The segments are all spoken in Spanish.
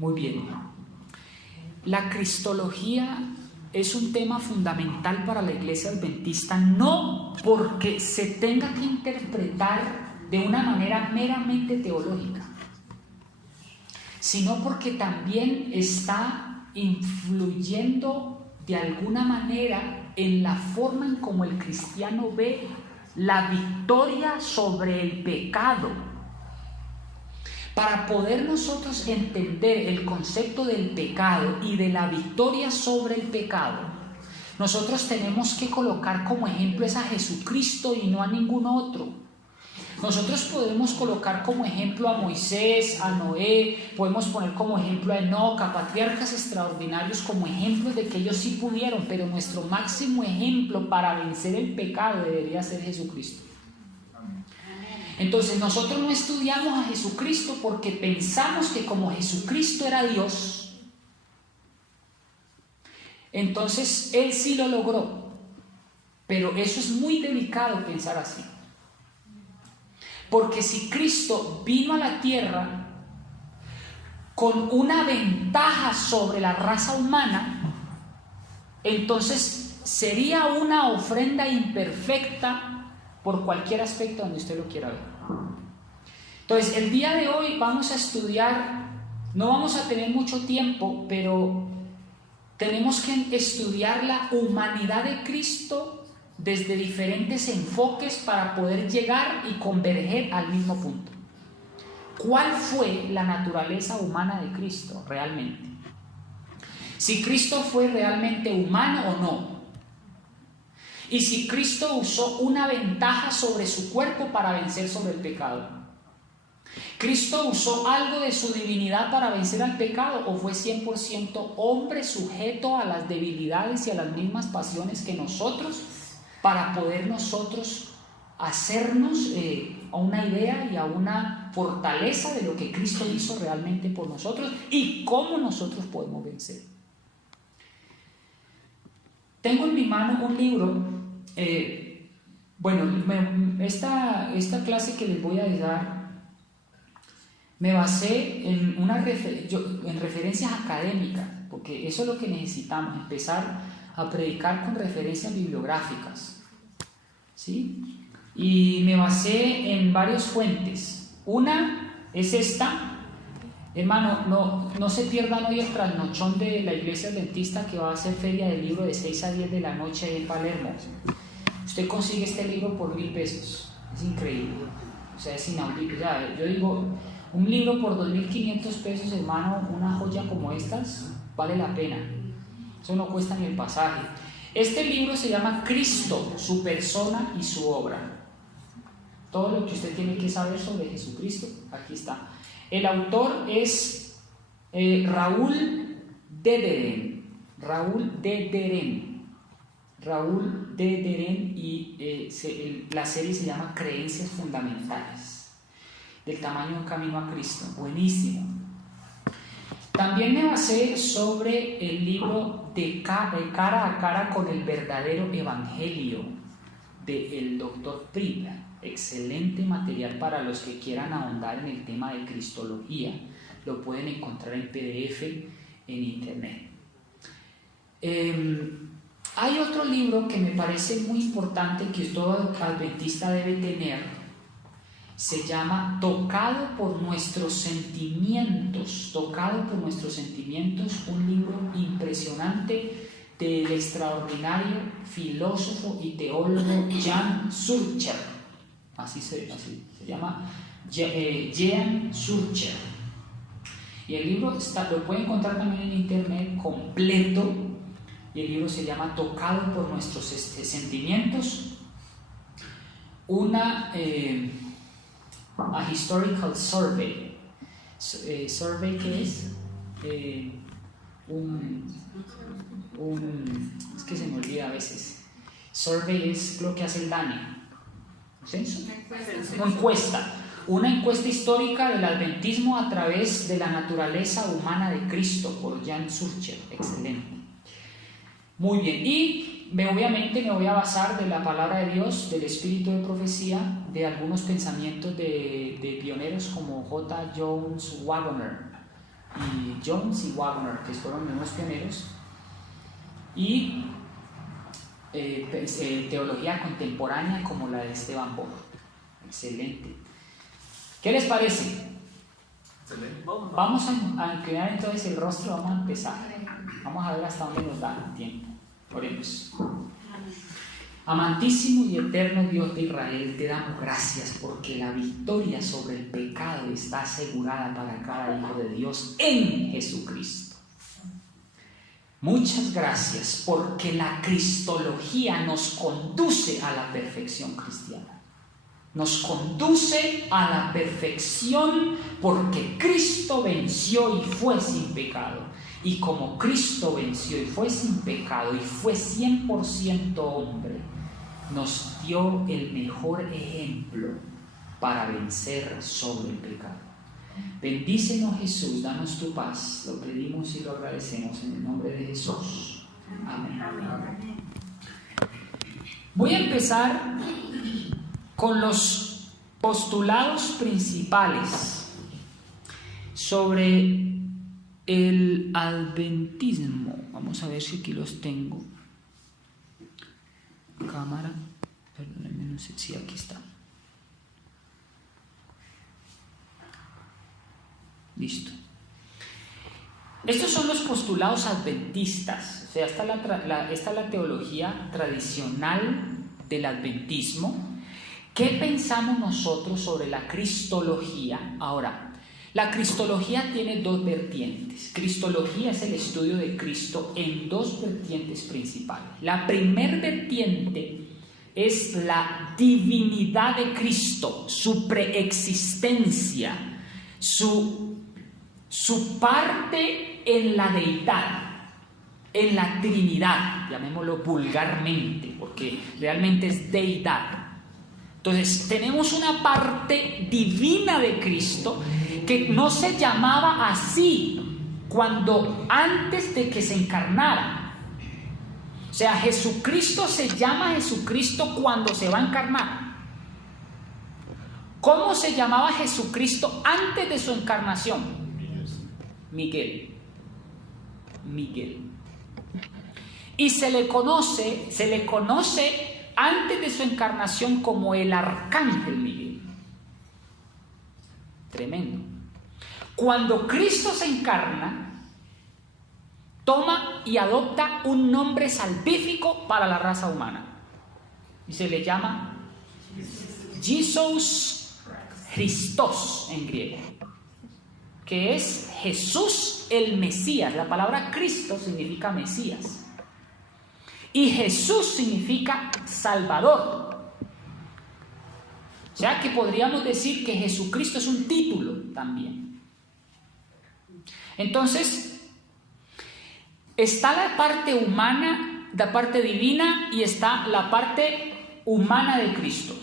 Muy bien. La cristología es un tema fundamental para la Iglesia Adventista, no porque se tenga que interpretar de una manera meramente teológica, sino porque también está influyendo de alguna manera en la forma en cómo el cristiano ve la victoria sobre el pecado. Para poder nosotros entender el concepto del pecado y de la victoria sobre el pecado, nosotros tenemos que colocar como ejemplo es a Jesucristo y no a ningún otro. Nosotros podemos colocar como ejemplo a Moisés, a Noé, podemos poner como ejemplo a Enoc, a patriarcas extraordinarios como ejemplos de que ellos sí pudieron, pero nuestro máximo ejemplo para vencer el pecado debería ser Jesucristo. Entonces nosotros no estudiamos a Jesucristo porque pensamos que como Jesucristo era Dios, entonces Él sí lo logró. Pero eso es muy delicado pensar así. Porque si Cristo vino a la tierra con una ventaja sobre la raza humana, entonces sería una ofrenda imperfecta por cualquier aspecto donde usted lo quiera ver. Entonces, el día de hoy vamos a estudiar, no vamos a tener mucho tiempo, pero tenemos que estudiar la humanidad de Cristo desde diferentes enfoques para poder llegar y converger al mismo punto. ¿Cuál fue la naturaleza humana de Cristo realmente? Si Cristo fue realmente humano o no. Y si Cristo usó una ventaja sobre su cuerpo para vencer sobre el pecado. ¿Cristo usó algo de su divinidad para vencer al pecado o fue 100% hombre sujeto a las debilidades y a las mismas pasiones que nosotros para poder nosotros hacernos a una idea y a una fortaleza de lo que Cristo hizo realmente por nosotros y cómo nosotros podemos vencer? Tengo en mi mano un libro. Esta clase que les voy a dar me basé en referencias académicas, porque eso es lo que necesitamos, empezar a predicar con referencias bibliográficas, ¿sí? Y me basé en varias fuentes. Una es esta. Hermano, no se pierdan hoy el trasnochón de la Iglesia Adventista que va a hacer feria del libro de 6 a 10 de la noche en Palermo. Usted consigue este libro por 1,000 pesos. Es increíble. O sea, es inaudito. O sea, yo digo, un libro por 2.500 pesos, hermano, una joya como estas, vale la pena. Eso no cuesta ni el pasaje. Este libro se llama Cristo, su persona y su obra. Todo lo que usted tiene que saber sobre Jesucristo, aquí está. El autor es Raúl Dederen. Raúl Dederen y la serie se llama Creencias Fundamentales, del tamaño de un camino a Cristo. Buenísimo. También me basé sobre el libro de Cara a Cara con el verdadero evangelio del Dr. Pritt. Excelente material para los que quieran ahondar en el tema de cristología. Lo pueden encontrar en PDF en internet. Hay otro libro que me parece muy importante que todo adventista debe tener. Se llama Tocado por nuestros sentimientos. Tocado por nuestros sentimientos, un libro impresionante del extraordinario filósofo y teólogo Jan Schurter. Así se llama Jan Schurter. Y el libro lo pueden encontrar también en internet completo. Y el libro se llama Tocado por nuestros sentimientos. A Historical Survey. ¿Survey qué es? Es que se me olvida a veces. Survey es lo que hace el DANE. ¿Censo? Una encuesta histórica del adventismo a través de la naturaleza humana de Cristo por Jan Schurter. Excelente. Muy bien. Y obviamente me voy a basar de la palabra de Dios, del espíritu de profecía, de algunos pensamientos de pioneros como J. Jones Waggoner Jones y Wagner, que fueron unos pioneros, y teología contemporánea como la de Esteban Bock. Excelente. ¿Qué les parece? Excelente. Vamos a inclinar entonces el rostro, vamos a empezar. Vamos a ver hasta dónde nos da el tiempo. Oremos. Amantísimo y eterno Dios de Israel, te damos gracias porque la victoria sobre el pecado está asegurada para cada hijo de Dios en Jesucristo. Muchas gracias porque la cristología nos conduce a la perfección cristiana. Nos conduce a la perfección porque Cristo venció y fue sin pecado. Y como Cristo venció y fue sin pecado y fue 100% hombre, nos dio el mejor ejemplo para vencer sobre el pecado. Bendícenos, Jesús, danos tu paz. Lo pedimos y lo agradecemos en el nombre de Jesús. Amén. Voy a empezar con los postulados principales sobre el adventismo. Vamos a ver si aquí los tengo. Cámara, perdónenme, no sé si aquí está. Listo. Estos son los postulados adventistas. O sea, esta es la teología tradicional del adventismo. ¿Qué pensamos nosotros sobre la cristología? Ahora, la cristología tiene dos vertientes. Cristología es el estudio de Cristo en dos vertientes principales. La primera vertiente es la divinidad de Cristo, su preexistencia, su parte en la deidad, en la Trinidad, llamémoslo vulgarmente, porque realmente es deidad. Entonces, tenemos una parte divina de Cristo que no se llamaba así antes de que se encarnara. O sea, Jesucristo se llama Jesucristo cuando se va a encarnar. ¿Cómo se llamaba Jesucristo antes de su encarnación? Miguel. Y se le conoce antes de su encarnación como el arcángel Miguel. Tremendo. Cuando Cristo se encarna, toma y adopta un nombre salvífico para la raza humana. Y se le llama Jesús Christos en griego, que es Jesús el Mesías. La palabra Cristo significa Mesías. Y Jesús significa Salvador. O sea que podríamos decir que Jesucristo es un título también. Entonces, está la parte humana, la parte divina, y está la parte humana de Cristo.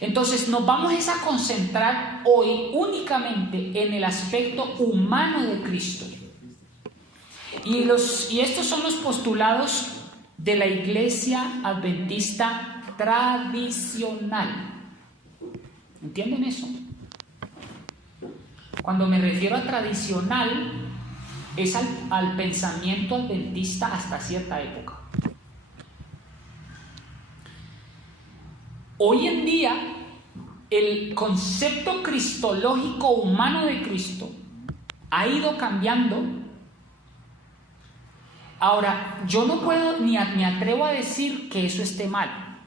Entonces nos vamos a concentrar hoy únicamente en el aspecto humano de Cristo. Y estos son los postulados de la Iglesia Adventista tradicional. ¿Entienden eso? Cuando me refiero a tradicional, es al pensamiento adventista hasta cierta época. Hoy en día, el concepto cristológico humano de Cristo ha ido cambiando. Ahora, yo no puedo ni me atrevo a decir que eso esté mal,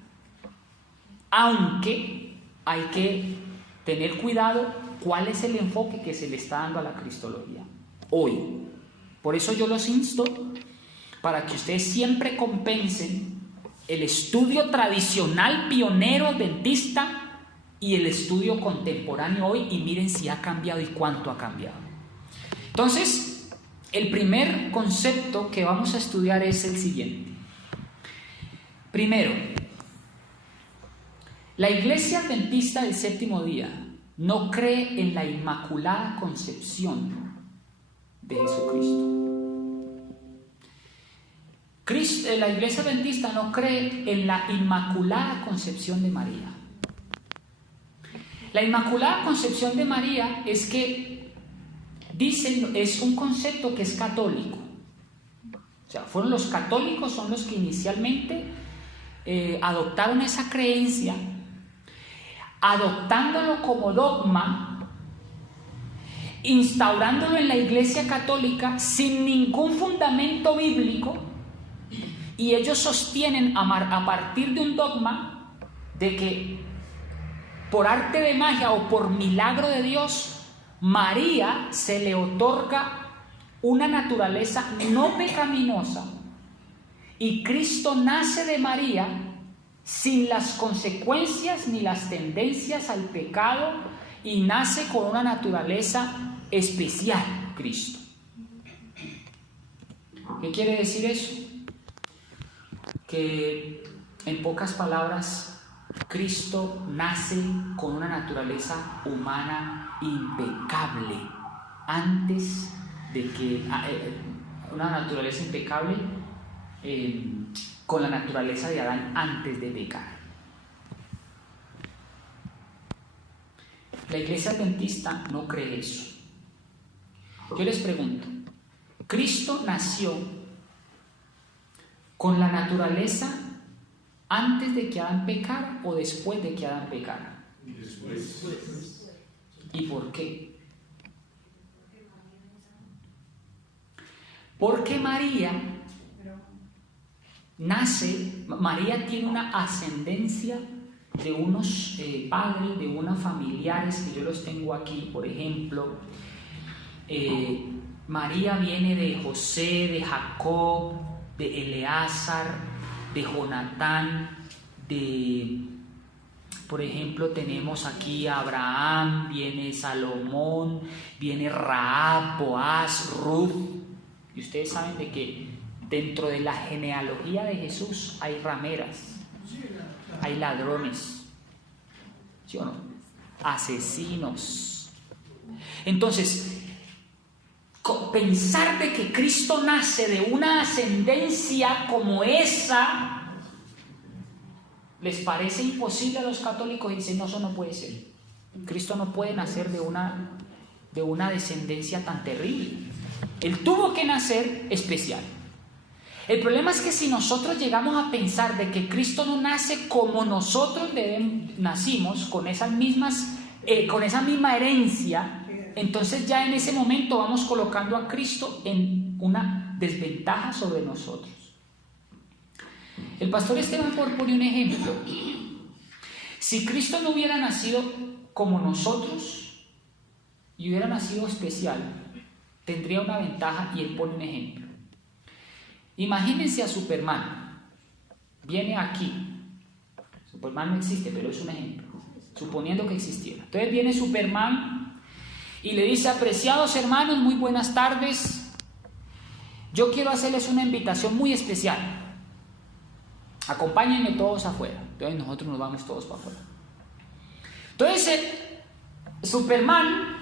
aunque hay que tener cuidado cuál es el enfoque que se le está dando a la cristología hoy. Por eso yo los insto para que ustedes siempre compensen el estudio tradicional pionero adventista y el estudio contemporáneo hoy, y miren si ha cambiado y cuánto ha cambiado. Entonces, el primer concepto que vamos a estudiar es el siguiente. Primero, la Iglesia Adventista del Séptimo Día no cree en la Inmaculada Concepción de Jesucristo. La Iglesia Adventista no cree en la Inmaculada Concepción de María. La Inmaculada Concepción de María es que dicen, es un concepto que es católico. O sea, fueron los católicos, son los que inicialmente adoptaron esa creencia, adoptándolo como dogma, instaurándolo en la Iglesia Católica sin ningún fundamento bíblico, y ellos sostienen a partir de un dogma de que por arte de magia o por milagro de Dios, María se le otorga una naturaleza no pecaminosa y Cristo nace de María sin las consecuencias ni las tendencias al pecado y nace con una naturaleza especial, Cristo. ¿Qué quiere decir eso? Que en pocas palabras, Cristo nace con una naturaleza humana impecable antes de que una naturaleza impecable con la naturaleza de Adán antes de pecar. La Iglesia Adventista no cree eso. Yo les pregunto, ¿Cristo nació con la naturaleza antes de que Adán pecara o después de que Adán pecara? Después. ¿Y por qué? Porque María tiene una ascendencia de unos padres, de unos familiares que yo los tengo aquí, por ejemplo. María viene de José, de Jacob, de Eleazar, de Jonatán, por ejemplo, tenemos aquí a Abraham, viene Salomón, viene Rahab, Boaz, Ruth. Y ustedes saben de que dentro de la genealogía de Jesús hay rameras, hay ladrones, ¿sí o no? Asesinos. Entonces, pensar de que Cristo nace de una ascendencia como esa les parece imposible a los católicos y dicen, no, eso no puede ser. Cristo no puede nacer de una descendencia tan terrible. Él tuvo que nacer especial. El problema es que si nosotros llegamos a pensar de que Cristo no nace como nosotros nacimos, con esa misma herencia, entonces ya en ese momento vamos colocando a Cristo en una desventaja sobre nosotros. El pastor Esteban pone un ejemplo. Si Cristo no hubiera nacido como nosotros y hubiera nacido especial, tendría una ventaja y él pone un ejemplo. Imagínense a Superman. Viene aquí. Superman no existe, pero es un ejemplo. Suponiendo que existiera. Entonces viene Superman y le dice, apreciados hermanos, muy buenas tardes. Yo quiero hacerles una invitación muy especial. Acompáñenme todos afuera. Entonces nosotros nos vamos todos para afuera. Entonces Superman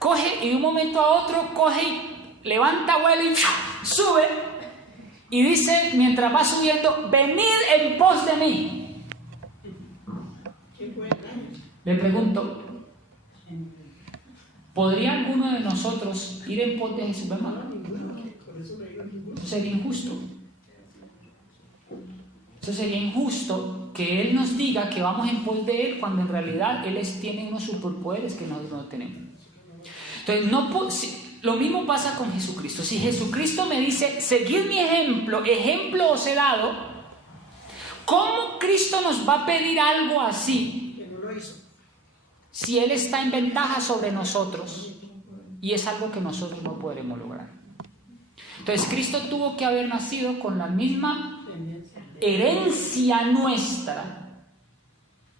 coge y de un momento a otro coge y levanta vuelo y sube y dice mientras va subiendo, venid en pos de mí. Le pregunto, ¿podría alguno de nosotros ir en pos de Superman? Eso sería injusto. Eso sería injusto que Él nos diga que vamos en pos de Él cuando en realidad Él tiene unos superpoderes que nosotros no tenemos. Entonces, lo mismo pasa con Jesucristo. Si Jesucristo me dice, seguid mi ejemplo os he dado, ¿cómo Cristo nos va a pedir algo así? Si Él está en ventaja sobre nosotros y es algo que nosotros no podremos lograr. Entonces, Cristo tuvo que haber nacido con la misma herencia nuestra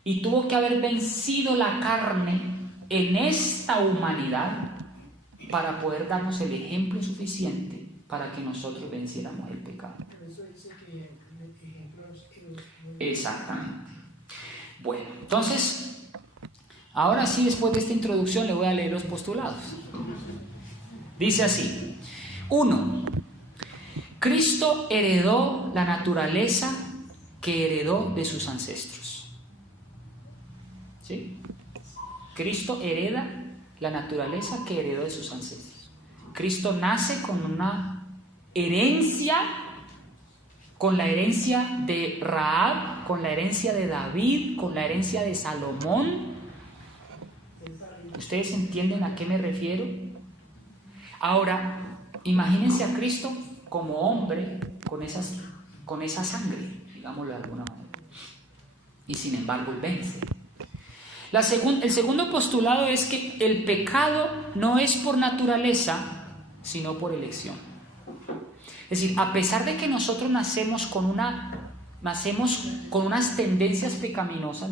y tuvo que haber vencido la carne en esta humanidad para poder darnos el ejemplo suficiente para que nosotros venciéramos el pecado. Exactamente. Bueno, entonces, ahora sí, después de esta introducción, le voy a leer los postulados. Dice así: 1. Cristo heredó la naturaleza que heredó de sus ancestros. ¿Sí? Cristo hereda la naturaleza que heredó de sus ancestros. Cristo nace con una herencia, con la herencia de Rahab, con la herencia de David, con la herencia de Salomón. ¿Ustedes entienden a qué me refiero? Ahora, imagínense a Cristo como hombre con esa sangre, digámoslo de alguna manera. Y sin embargo, Él vence. El segundo postulado es que el pecado no es por naturaleza, sino por elección. Es decir, a pesar de que nosotros nacemos con unas tendencias pecaminosas,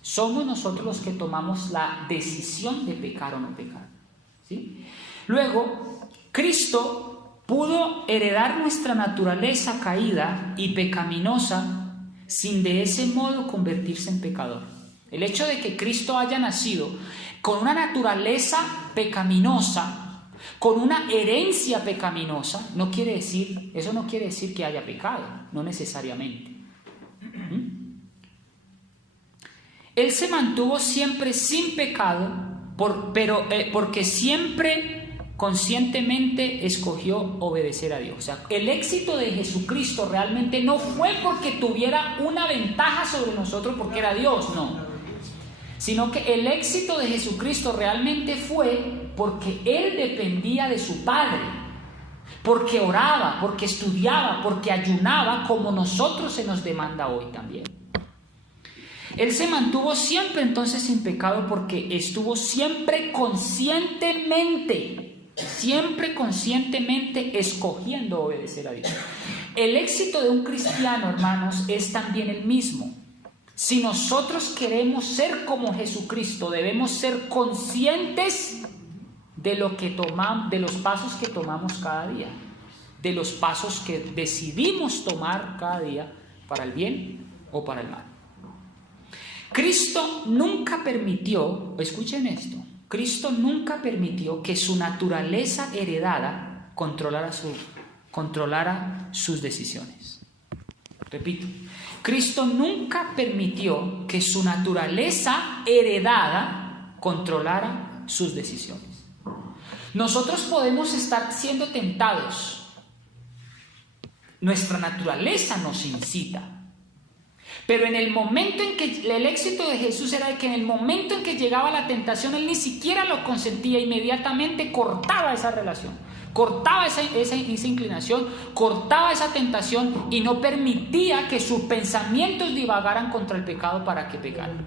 somos nosotros los que tomamos la decisión de pecar o no pecar, ¿sí? Luego, Cristo pudo heredar nuestra naturaleza caída y pecaminosa sin de ese modo convertirse en pecador. El hecho de que Cristo haya nacido con una naturaleza pecaminosa, con una herencia pecaminosa, eso no quiere decir que haya pecado, no necesariamente. Él se mantuvo siempre sin pecado, porque siempre conscientemente escogió obedecer a Dios. O sea, el éxito de Jesucristo realmente no fue porque tuviera una ventaja sobre nosotros porque era Dios, no. Sino que el éxito de Jesucristo realmente fue porque Él dependía de su Padre, porque oraba, porque estudiaba, porque ayunaba, como nosotros se nos demanda hoy también. Él se mantuvo siempre entonces sin pecado porque estuvo siempre conscientemente escogiendo obedecer a Dios. El éxito de un cristiano, hermanos, es también el mismo. Si nosotros queremos ser como Jesucristo, debemos ser conscientes de los pasos que tomamos cada día, de los pasos que decidimos tomar cada día para el bien o para el mal. Cristo nunca permitió, escuchen esto, Cristo nunca permitió que su naturaleza heredada controlara sus decisiones. Repito, Cristo nunca permitió que su naturaleza heredada controlara sus decisiones. Nosotros podemos estar siendo tentados. Nuestra naturaleza nos incita. Pero en el momento en que el éxito de Jesús era de que en el momento en que llegaba la tentación, Él ni siquiera lo consentía, inmediatamente cortaba esa relación, cortaba esa inclinación, cortaba esa tentación y no permitía que sus pensamientos divagaran contra el pecado para que pecaran.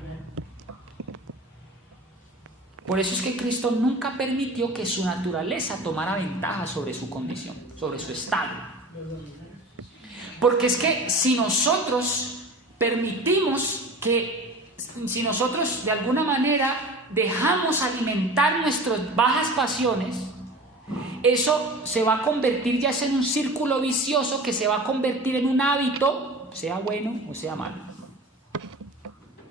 Por eso es que Cristo nunca permitió que su naturaleza tomara ventaja sobre su condición, sobre su estado. Porque es que si nosotros de alguna manera dejamos alimentar nuestras bajas pasiones, eso se va a convertir ya en un círculo vicioso que se va a convertir en un hábito, sea bueno o sea malo.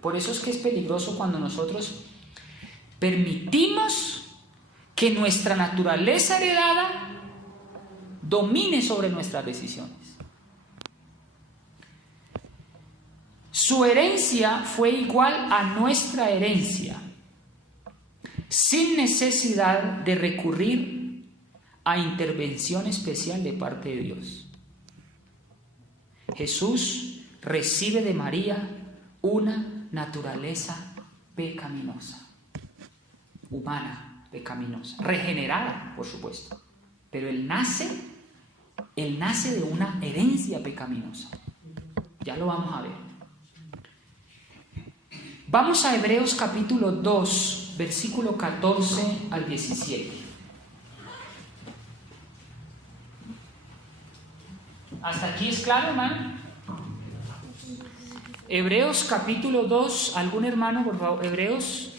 Por eso es que es peligroso cuando nosotros permitimos que nuestra naturaleza heredada domine sobre nuestras decisiones. Su herencia fue igual a nuestra herencia, sin necesidad de recurrir a intervención especial de parte de Dios. Jesús recibe de María una naturaleza pecaminosa, humana, pecaminosa, regenerada, por supuesto, pero Él nace de una herencia pecaminosa. Ya lo vamos a ver. Vamos a Hebreos capítulo 2, versículo 14 al 17. ¿Hasta aquí es claro, hermano? Hebreos capítulo 2, ¿algún hermano, por favor? Hebreos,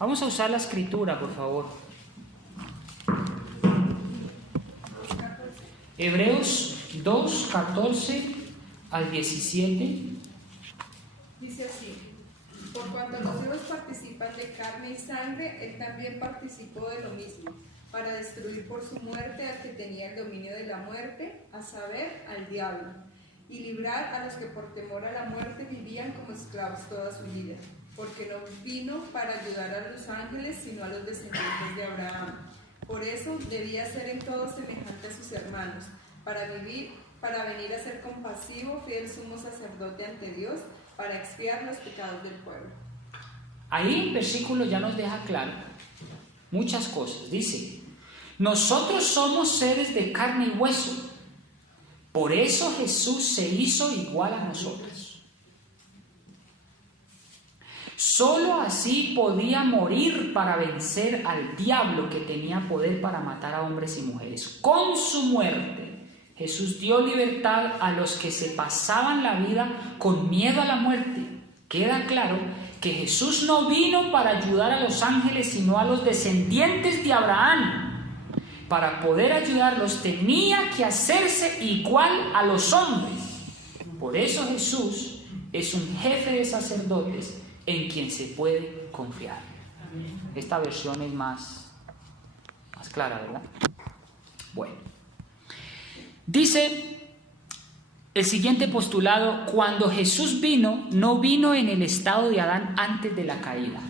vamos a usar la escritura, por favor. Hebreos 2, 14 al 17. Dice así: por cuanto los hijos participan de carne y sangre, Él también participó de lo mismo, para destruir por su muerte al que tenía el dominio de la muerte, a saber, al diablo, y librar a los que por temor a la muerte vivían como esclavos toda su vida, porque no vino para ayudar a los ángeles, sino a los descendientes de Abraham. Por eso debía ser en todo semejante a sus hermanos, para venir a ser compasivo, fiel sumo sacerdote ante Dios, para expiar los pecados del pueblo. Ahí el versículo ya nos deja claro muchas cosas. Dice: nosotros somos seres de carne y hueso, por eso Jesús se hizo igual a nosotros. Solo así podía morir para vencer al diablo, que tenía poder para matar a hombres y mujeres. Con su muerte, Jesús dio libertad a los que se pasaban la vida con miedo a la muerte. Queda claro que Jesús no vino para ayudar a los ángeles, sino a los descendientes de Abraham. Para poder ayudarlos tenía que hacerse igual a los hombres. Por eso Jesús es un jefe de sacerdotes en quien se puede confiar. Esta versión es más clara, ¿verdad? Bueno, dice el siguiente postulado: cuando Jesús vino, no vino en el estado de Adán antes de la caída.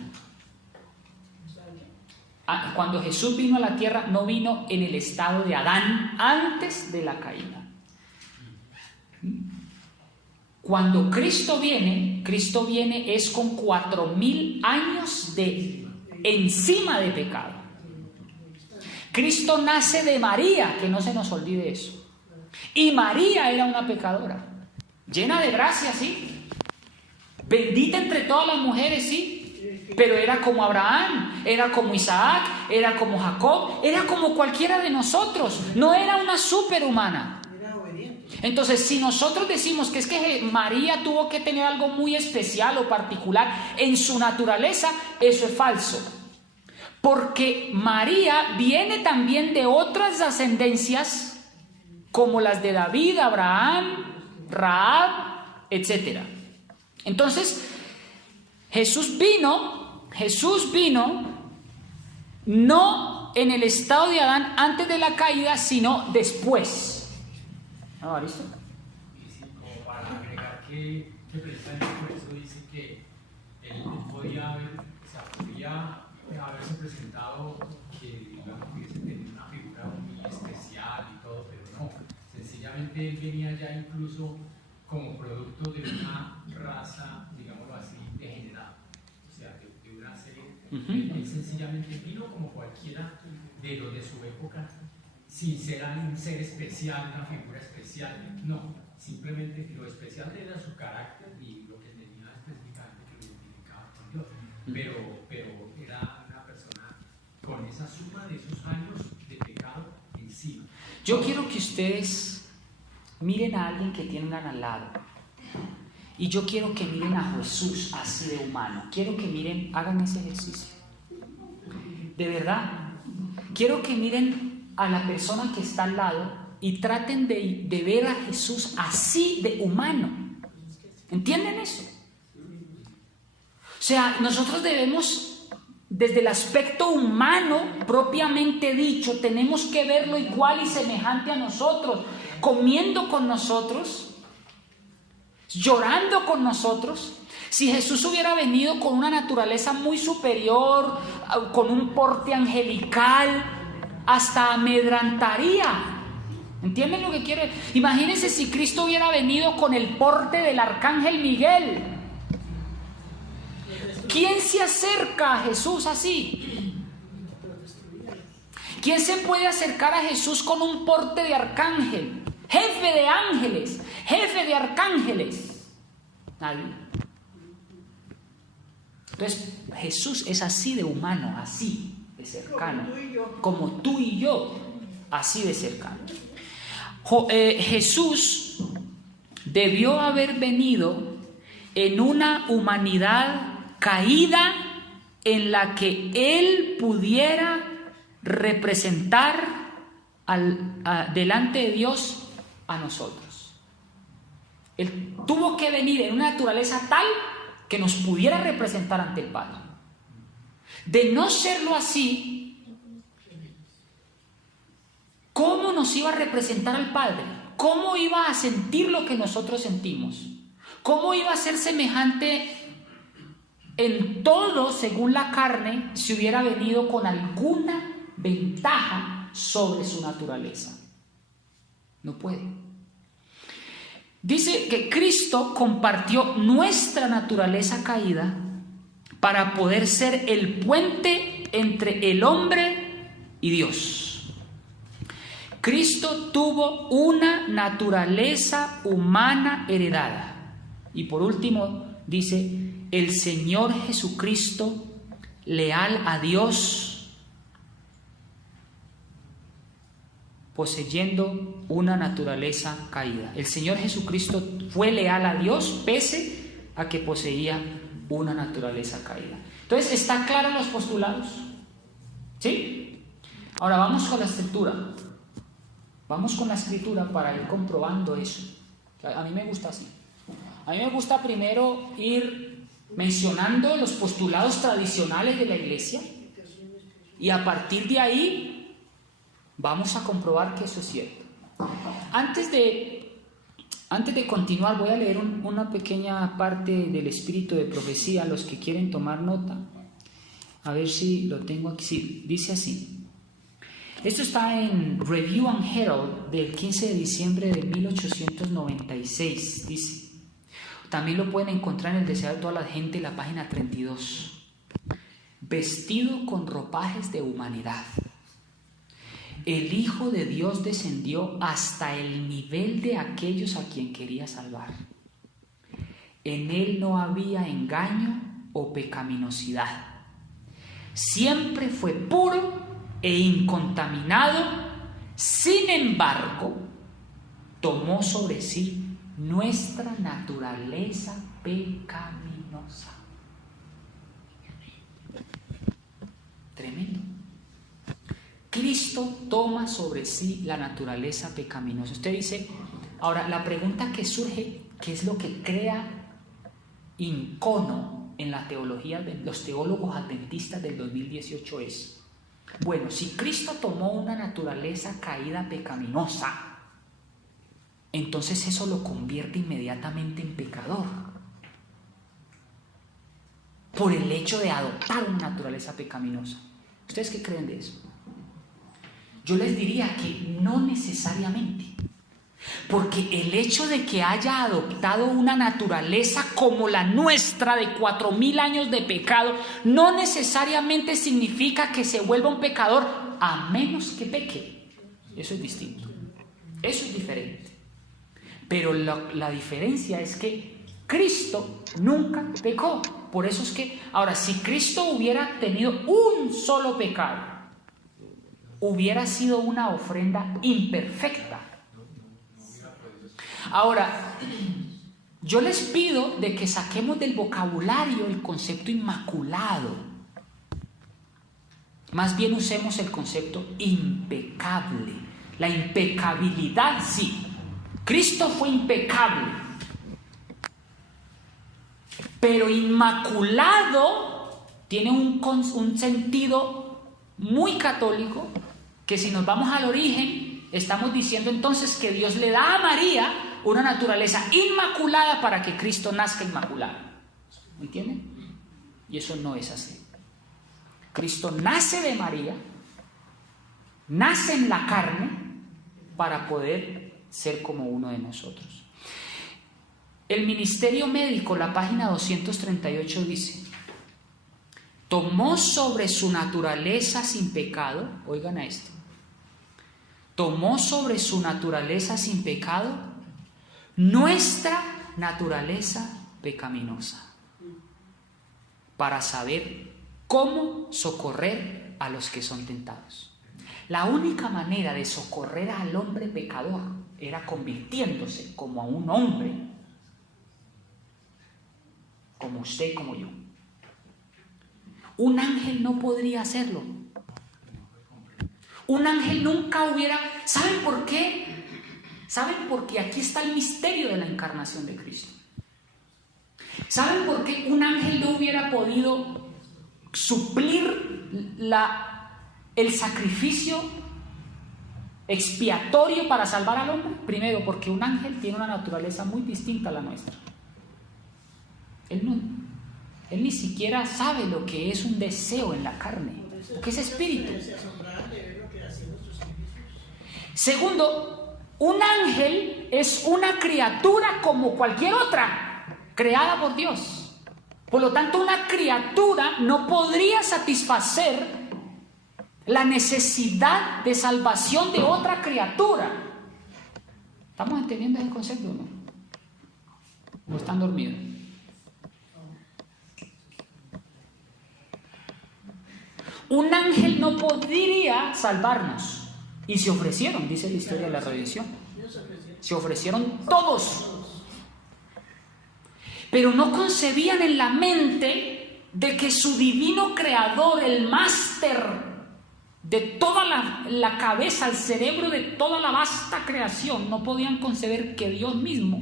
Cuando Jesús vino a la tierra, no vino en el estado de Adán antes de la caída. Cuando Cristo viene es con 4000 años de encima de pecado. Cristo nace de María, que no se nos olvide eso. Y María era una pecadora, llena de gracia, sí, bendita entre todas las mujeres, sí, pero era como Abraham, era como Isaac, era como Jacob, era como cualquiera de nosotros, no era una superhumana. Entonces, si nosotros decimos que es que María tuvo que tener algo muy especial o particular en su naturaleza, eso es falso. Porque María viene también de otras ascendencias, como las de David, Abraham, Rahab, etc. Entonces, Jesús vino no en el estado de Adán antes de la caída, sino después. ¿No, listo? Y como para agregar que precisamente por eso dice que él podía haberse presentado que digamos hubiese tenido una figura muy especial y todo, pero no, sencillamente él venía ya incluso como producto de una raza, digámoslo así, degenerada, o sea, de una serie. Él sencillamente vino como cualquiera de los de su época, sin ser un ser especial, una figura especial, no, simplemente lo especial era su carácter y lo que tenía específicamente que lo identificaba con Dios, pero era una persona con esa suma de esos años de pecado encima. Yo quiero que ustedes miren a alguien que tengan al lado, y yo quiero que miren a Jesús así de humano. Quiero que miren, hagan ese ejercicio, de verdad. Quiero que miren a la persona que está al lado y traten de ver a Jesús así de humano. ¿Entienden eso? O sea, nosotros debemos, desde el aspecto humano propiamente dicho, tenemos que verlo igual y semejante a nosotros, comiendo con nosotros, llorando con nosotros. Si Jesús hubiera venido con una naturaleza muy superior, con un porte angelical, hasta amedrantaría. ¿Entienden lo que quiero? Imagínense si Cristo hubiera venido con el porte del arcángel Miguel. ¿Quién se acerca a Jesús así? ¿Quién se puede acercar a Jesús con un porte de arcángel? Jefe de ángeles, jefe de arcángeles. Nadie. Entonces Jesús es así de humano, así de cercano, como tú y yo, así de cercano. Jesús debió haber venido en una humanidad caída en la que Él pudiera representar delante de Dios a nosotros. Él tuvo que venir en una naturaleza tal que nos pudiera representar ante el Padre. De no serlo así, ¿cómo nos iba a representar al Padre? ¿Cómo iba a sentir lo que nosotros sentimos? ¿Cómo iba a ser semejante en todo según la carne si hubiera venido con alguna ventaja sobre su naturaleza. No puede. Dice que Cristo compartió nuestra naturaleza caída para poder ser el puente entre el hombre y Dios. Cristo tuvo una naturaleza humana heredada. Y por último, dice, el Señor Jesucristo, leal a Dios, poseyendo una naturaleza caída. El Señor Jesucristo fue leal a Dios pese a que poseía una naturaleza caída. Entonces, ¿están claros los postulados? ¿Sí? Ahora vamos con la escritura. Vamos con la escritura para ir comprobando eso. A mí me gusta así. A mí me gusta primero ir mencionando los postulados tradicionales de la iglesia y a partir de ahí vamos a comprobar que eso es cierto. Antes de continuar voy a leer una pequeña parte del espíritu de profecía, los que quieren tomar nota, a ver si lo tengo aquí. Sí, dice así. Esto está en Review and Herald del 15 de diciembre de 1896, dice. También lo pueden encontrar en el Deseo de toda la gente, la página 32. Vestido con ropajes de humanidad, el Hijo de Dios descendió hasta el nivel de aquellos a quien quería salvar. En él no había engaño o pecaminosidad. Siempre fue puro e incontaminado. Sin embargo, tomó sobre sí nuestra naturaleza pecaminosa. Tremendo. Cristo toma sobre sí la naturaleza pecaminosa. Usted dice, ahora la pregunta que surge, ¿qué es lo que crea incono en la teología de los teólogos adventistas del 2018? Es, bueno, si Cristo tomó una naturaleza caída pecaminosa, entonces eso lo convierte inmediatamente en pecador por el hecho de adoptar una naturaleza pecaminosa. ¿Ustedes qué creen de eso? Yo les diría que no necesariamente, porque el hecho de que haya adoptado una naturaleza como la nuestra de 4000 años de pecado no necesariamente significa que se vuelva un pecador a menos que peque. Eso es distinto, eso es diferente. Pero la diferencia es que Cristo nunca pecó. Por eso es que, ahora, si Cristo hubiera tenido un solo pecado, hubiera sido una ofrenda imperfecta. Ahora, yo les pido de que saquemos del vocabulario el concepto inmaculado. Más bien usemos el concepto impecable. La impecabilidad, sí. Cristo fue impecable, pero inmaculado tiene un sentido muy católico, que si nos vamos al origen, estamos diciendo entonces que Dios le da a María una naturaleza inmaculada para que Cristo nazca inmaculado. ¿Me entienden? Y eso no es así. Cristo nace de María, nace en la carne para poder ser como uno de nosotros. El ministerio médico, la página 238 dice, tomó sobre su naturaleza sin pecado, oigan a esto, tomó sobre su naturaleza sin pecado nuestra naturaleza pecaminosa, para saber cómo socorrer a los que son tentados. La única manera de socorrer al hombre pecador era convirtiéndose como a un hombre, como usted y como yo. Un ángel no podría hacerlo. Un ángel nunca hubiera... ¿Saben por qué? ¿Saben por qué? Aquí está el misterio de la encarnación de Cristo. ¿Saben por qué un ángel no hubiera podido suplir el sacrificio expiatorio para salvar al hombre? Primero, porque un ángel tiene una naturaleza muy distinta a la nuestra. Él ni siquiera sabe lo que es un deseo en la carne, porque es espíritu. dejaran de ver lo que hacían nuestros servicios. Segundo, un ángel es una criatura como cualquier otra, creada por Dios. Por lo tanto, una criatura no podría satisfacer la necesidad de salvación de otra criatura. ¿Estamos entendiendo ese concepto o no? ¿O están dormidos? Un ángel no podría salvarnos. Y se ofrecieron, dice la historia de la redención. Se ofrecieron todos. Pero no concebían en la mente de que su divino creador, el máster de toda la cabeza, el cerebro de toda la vasta creación, no podían conceber que Dios mismo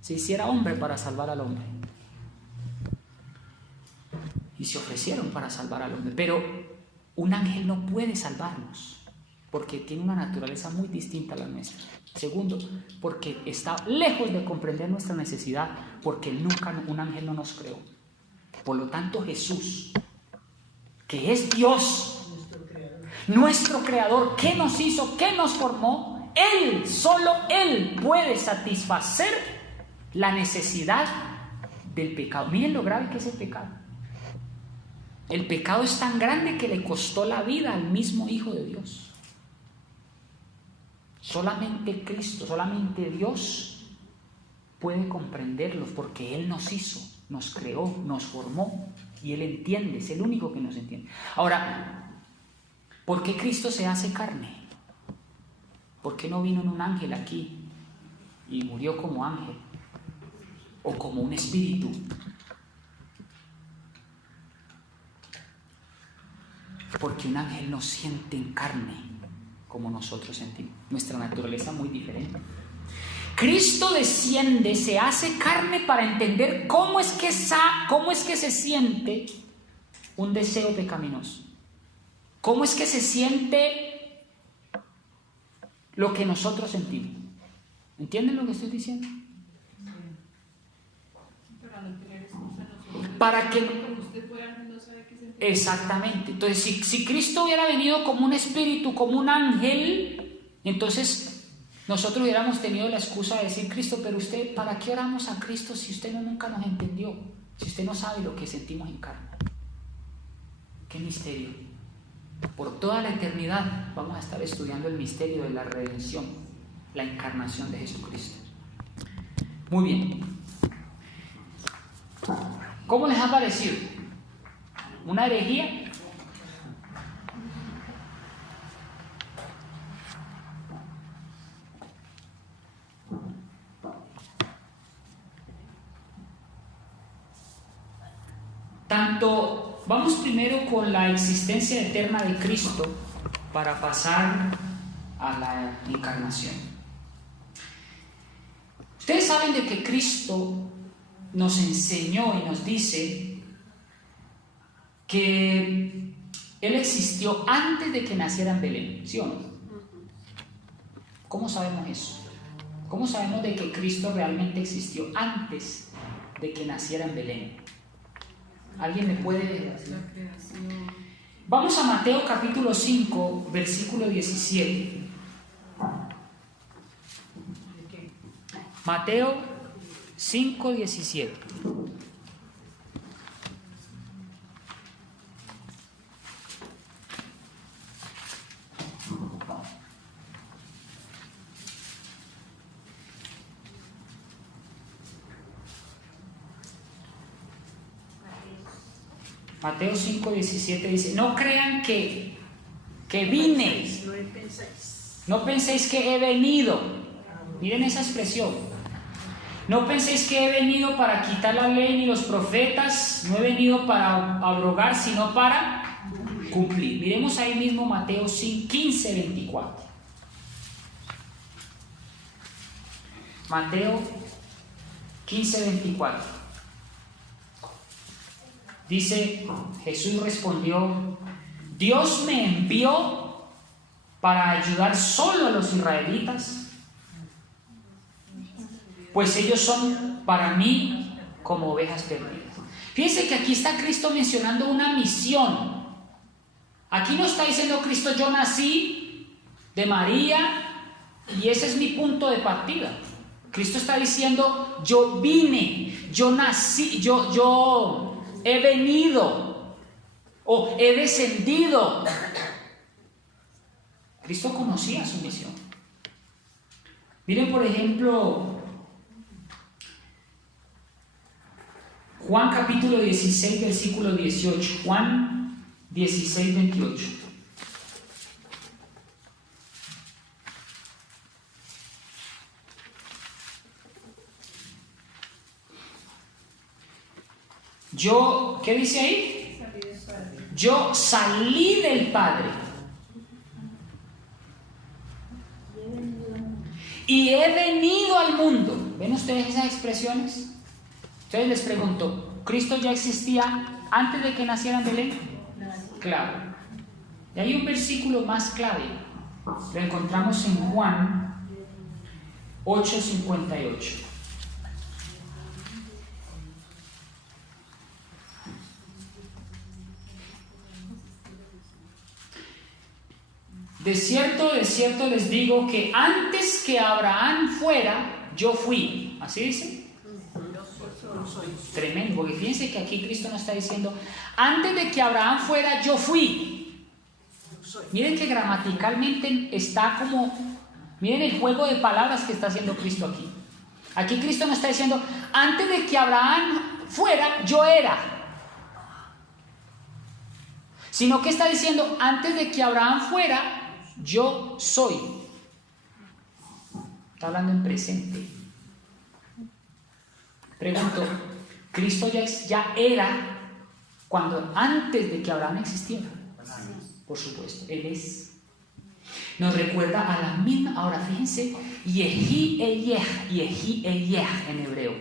se hiciera hombre para salvar al hombre. Y se ofrecieron para salvar al hombre. Pero un ángel no puede salvarnos, porque tiene una naturaleza muy distinta a la nuestra. Segundo, porque está lejos de comprender nuestra necesidad, porque un ángel no nos creó. Por lo tanto, Jesús, que es Dios, nuestro creador, que nos hizo, que nos formó, Él, solo Él puede satisfacer la necesidad del pecado. Miren lo grave que es el pecado. El pecado es tan grande que le costó la vida al mismo Hijo de Dios. Solamente Cristo, solamente Dios puede comprenderlo, porque Él nos hizo, nos creó, nos formó, y Él entiende, es el único que nos entiende. Ahora, ¿por qué Cristo se hace carne? ¿Por qué no vino en un ángel aquí y murió como ángel o como un espíritu? Porque un ángel no siente en carne como nosotros sentimos. Nuestra naturaleza es muy diferente. Cristo desciende, se hace carne para entender cómo es que se siente un deseo pecaminoso. ¿Cómo es que se siente lo que nosotros sentimos? ¿Entienden lo que estoy diciendo? Para que... Exactamente. Entonces, si Cristo hubiera venido como un espíritu, como un ángel, entonces nosotros hubiéramos tenido la excusa de decir: Cristo, pero usted, ¿para qué oramos a Cristo si usted nunca nos entendió? Si usted no sabe lo que sentimos en carne. ¡Qué misterio! Por toda la eternidad vamos a estar estudiando el misterio de la redención, la encarnación de Jesucristo. Muy bien. ¿Cómo les ha parecido? ¿Una herejía? Vamos primero con la existencia eterna de Cristo para pasar a la encarnación. Ustedes saben de que Cristo nos enseñó y nos dice que Él existió antes de que naciera en Belén, ¿sí o no? ¿Cómo sabemos eso? ¿Cómo sabemos de que Cristo realmente existió antes de que naciera en Belén? ¿Alguien me puede...? Vamos a Mateo capítulo 5, versículo 17. Mateo 5, 17. Mateo 5, 17 dice: no crean que vine. No penséis que he venido. Miren esa expresión. No penséis que he venido para quitar la ley ni los profetas. No he venido para abrogar, sino para cumplir. Miremos ahí mismo Mateo 15, 24. Mateo 15, 24. Dice: Jesús respondió: Dios me envió para ayudar solo a los israelitas, pues ellos son para mí como ovejas perdidas. Fíjense que aquí está Cristo mencionando una misión. Aquí no está diciendo Cristo, yo nací de María y ese es mi punto de partida. Cristo está diciendo, yo vine, yo nací, yo he venido o he descendido. Cristo conocía su misión. Miren, por ejemplo, Juan capítulo 16, versículo 18. Juan 16, 28. ¿Qué dice ahí? Yo salí del Padre. Y he venido al mundo. ¿Ven ustedes esas expresiones? Entonces les pregunto, ¿Cristo ya existía antes de que naciera en Belén? Claro. Y hay un versículo más clave. Lo encontramos en Juan 8:58. De cierto les digo que antes que Abraham fuera, yo fui. ¿Así dice? Tremendo, porque fíjense que aquí Cristo nos está diciendo, antes de que Abraham fuera, yo fui. Miren que gramaticalmente está como, miren el juego de palabras que está haciendo Cristo aquí. Aquí Cristo nos está diciendo, antes de que Abraham fuera, yo era. Sino que está diciendo, antes de que Abraham fuera, yo soy. Está hablando en presente. Pregunto, ¿Cristo ya era cuando antes de que Abraham existiera? Por supuesto, Él es. Nos recuerda a la misma. Ahora fíjense, Yehi Eyeh en hebreo.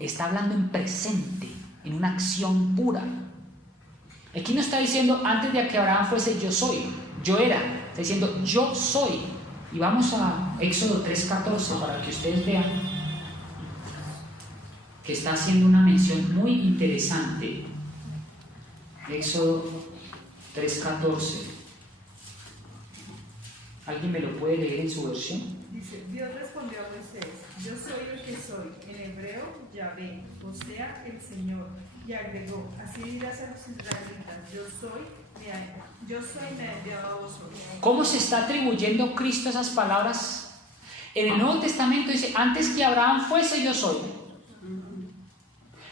Está hablando en presente, en una acción pura. Aquí no está diciendo antes de que Abraham fuese yo soy, yo era. Está diciendo yo soy. Y vamos a Éxodo 3:14 para que ustedes vean que está haciendo una mención muy interesante. Éxodo 3:14. ¿Alguien me lo puede leer en su versión? Dice, Dios respondió a Moisés, yo soy el que soy, en hebreo, Yahvé, o sea, el Señor. Y agregó, así dirás a los israelitas, yo soy, me ha enviado a vosotros. ¿Cómo se está atribuyendo Cristo esas palabras? En el Nuevo Testamento dice, antes que Abraham fuese, yo soy.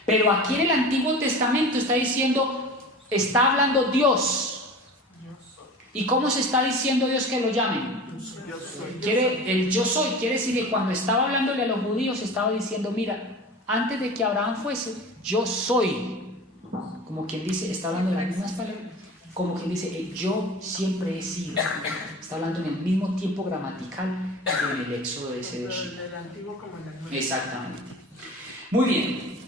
Pero aquí en el Antiguo Testamento está diciendo, está hablando Dios. ¿Y cómo se está diciendo Dios que lo llamen? El yo soy, quiere decir que cuando estaba hablándole a los judíos estaba diciendo, mira, antes de que Abraham fuese, yo soy. Como quien dice, está hablando de las mismas palabras. Como quien dice, el yo siempre he sido. Está hablando en el mismo tiempo gramatical que en el Éxodo de ese versículo. Exactamente. Muy bien.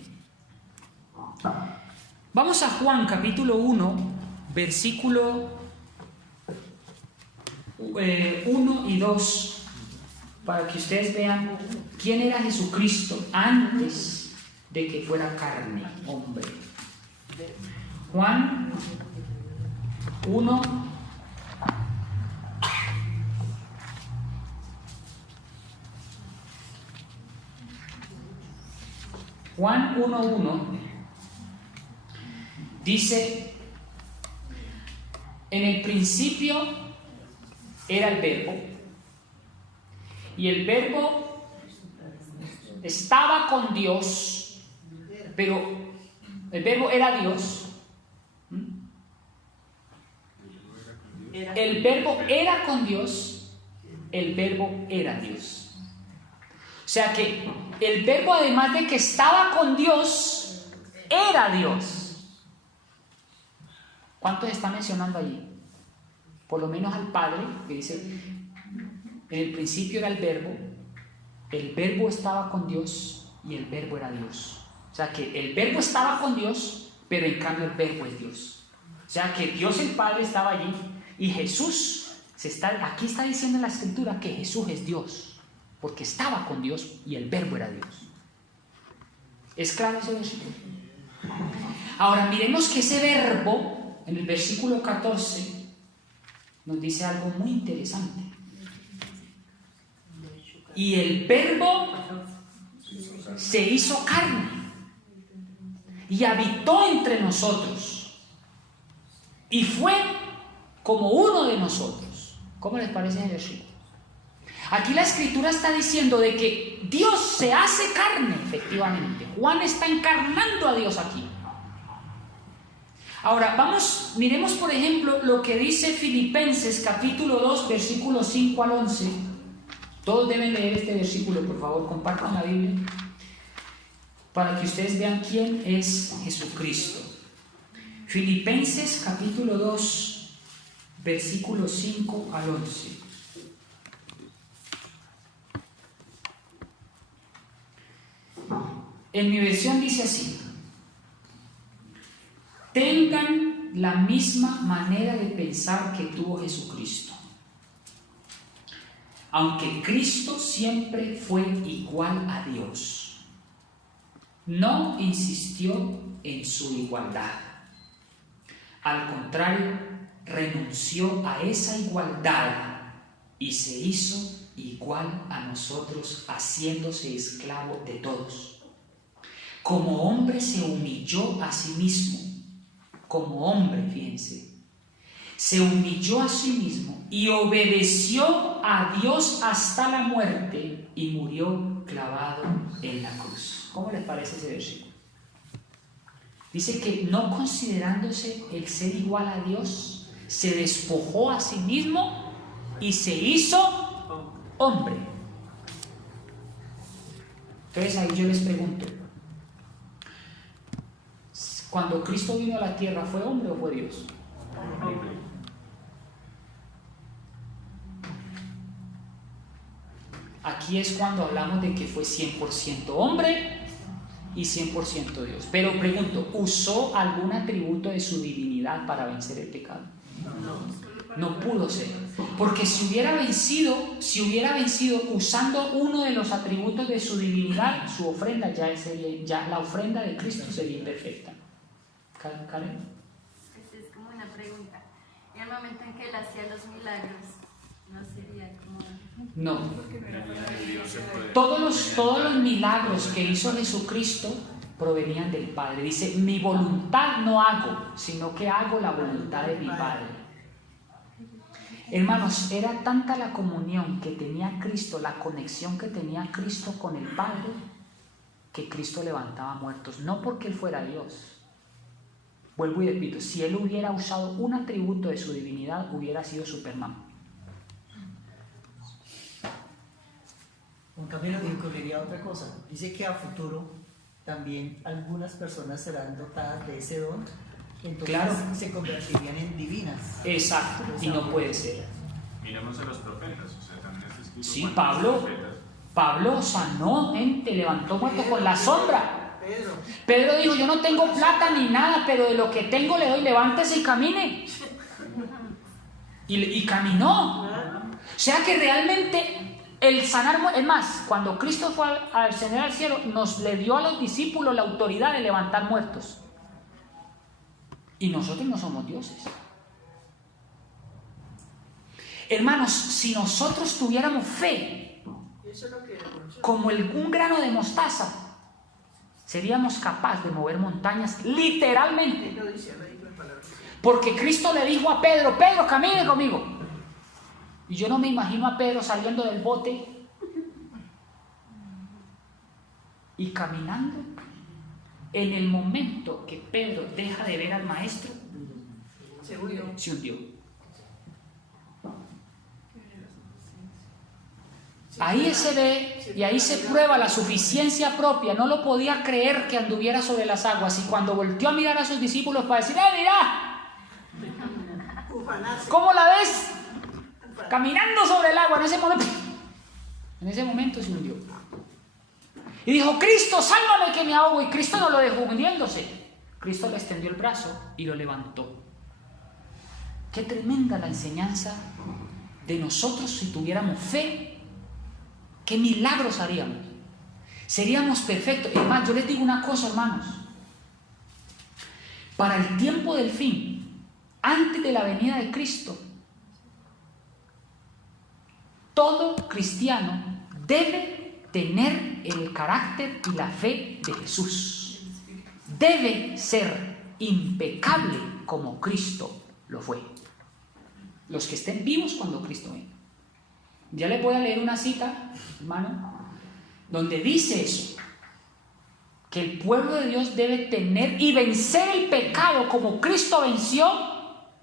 Vamos a Juan capítulo 1, versículo 1 y 2, para que ustedes vean quién era Jesucristo antes de que fuera carne, hombre. Juan 1, Juan 1:1 dice, en el principio era el verbo, y el verbo estaba con Dios, pero el verbo era Dios. El verbo era con Dios, el verbo era Dios. O sea que el verbo, además de que estaba con Dios, era Dios. ¿Cuántos está mencionando allí? Por lo menos al Padre, que dice, en el principio era el verbo estaba con Dios y el verbo era Dios. O sea que el verbo estaba con Dios, pero en cambio el verbo es Dios. O sea que Dios el Padre estaba allí y Jesús, aquí está diciendo en la Escritura que Jesús es Dios, porque estaba con Dios y el verbo era Dios. ¿Es claro ese versículo? Ahora miremos que ese verbo en el versículo 14, nos dice algo muy interesante. Y el Verbo se hizo carne y habitó entre nosotros y fue como uno de nosotros. ¿Cómo les parece el versículo? Aquí la Escritura está diciendo de que Dios se hace carne, efectivamente. Juan está encarnando a Dios aquí. Ahora, miremos por ejemplo lo que dice Filipenses capítulo 2, versículos 5 al 11. Todos deben leer este versículo, por favor, compartan la Biblia, para que ustedes vean quién es Jesucristo. Filipenses capítulo 2, versículos 5 al 11. En mi versión dice así: tengan la misma manera de pensar que tuvo Jesucristo. Aunque Cristo siempre fue igual a Dios, no insistió en su igualdad. Al contrario, renunció a esa igualdad y se hizo igual a nosotros, haciéndose esclavo de todos. Como hombre se humilló a sí mismo. Como hombre, fíjense, se humilló a sí mismo y obedeció a Dios hasta la muerte y murió clavado en la cruz. ¿Cómo les parece ese versículo? Dice que no considerándose el ser igual a Dios, se despojó a sí mismo y se hizo hombre. Entonces ahí yo les pregunto, cuando Cristo vino a la tierra, ¿fue hombre o fue Dios? Aquí es cuando hablamos de que fue 100% hombre y 100% Dios. Pero pregunto, ¿usó algún atributo de su divinidad para vencer el pecado? No pudo ser. Porque si hubiera vencido usando uno de los atributos de su divinidad, su ofrenda ya la ofrenda de Cristo sería imperfecta. Karen. Es como una pregunta. En el momento en que él hacía los milagros, ¿no sería como...? No. Todos los milagros que hizo Jesucristo provenían del Padre. Dice, mi voluntad no hago, sino que hago la voluntad de mi Padre. Hermanos, era tanta la comunión que tenía Cristo, la conexión que tenía Cristo con el Padre, que Cristo levantaba muertos. No porque Él fuera Dios. Vuelvo y repito, si Él hubiera usado un atributo de su divinidad, hubiera sido Superman. Juan Camilo diría otra cosa. Dice que a futuro también algunas personas serán dotadas de ese don, entonces claro, se convertirían en divinas. Exacto, y no puede ser. Miremos a los profetas, o sea, también es escrito. Sí, Pablo sanó gente, levantó muertos con la sombra. Pedro dijo, yo no tengo plata ni nada, pero de lo que tengo le doy, levántese y camine. Y caminó. O sea que realmente el sanar, es más, cuando Cristo fue a ascender al cielo, nos le dio a los discípulos la autoridad de levantar muertos. Y nosotros no somos dioses. Hermanos, si nosotros tuviéramos fe, como un grano de mostaza, seríamos capaces de mover montañas literalmente. Porque Cristo le dijo a Pedro, Pedro, camine conmigo. Y yo no me imagino a Pedro saliendo del bote y caminando. En el momento que Pedro deja de ver al maestro, se hundió. Ahí se ve y ahí se prueba la suficiencia propia. No lo podía creer que anduviera sobre las aguas. Y cuando volteó a mirar a sus discípulos para decir, mira, ¿cómo la ves? Caminando sobre el agua. En ese momento se hundió. Y dijo, Cristo, sálvame que me ahogo. Y Cristo no lo dejó hundiéndose. Cristo le extendió el brazo y lo levantó. Qué tremenda la enseñanza de nosotros si tuviéramos fe. ¿Qué milagros haríamos? Seríamos perfectos. Es más, yo les digo una cosa, hermanos. Para el tiempo del fin, antes de la venida de Cristo, todo cristiano debe tener el carácter y la fe de Jesús. Debe ser impecable como Cristo lo fue. Los que estén vivos cuando Cristo venga. Ya les voy a leer una cita, hermano, donde dice eso, que el pueblo de Dios debe tener y vencer el pecado como Cristo venció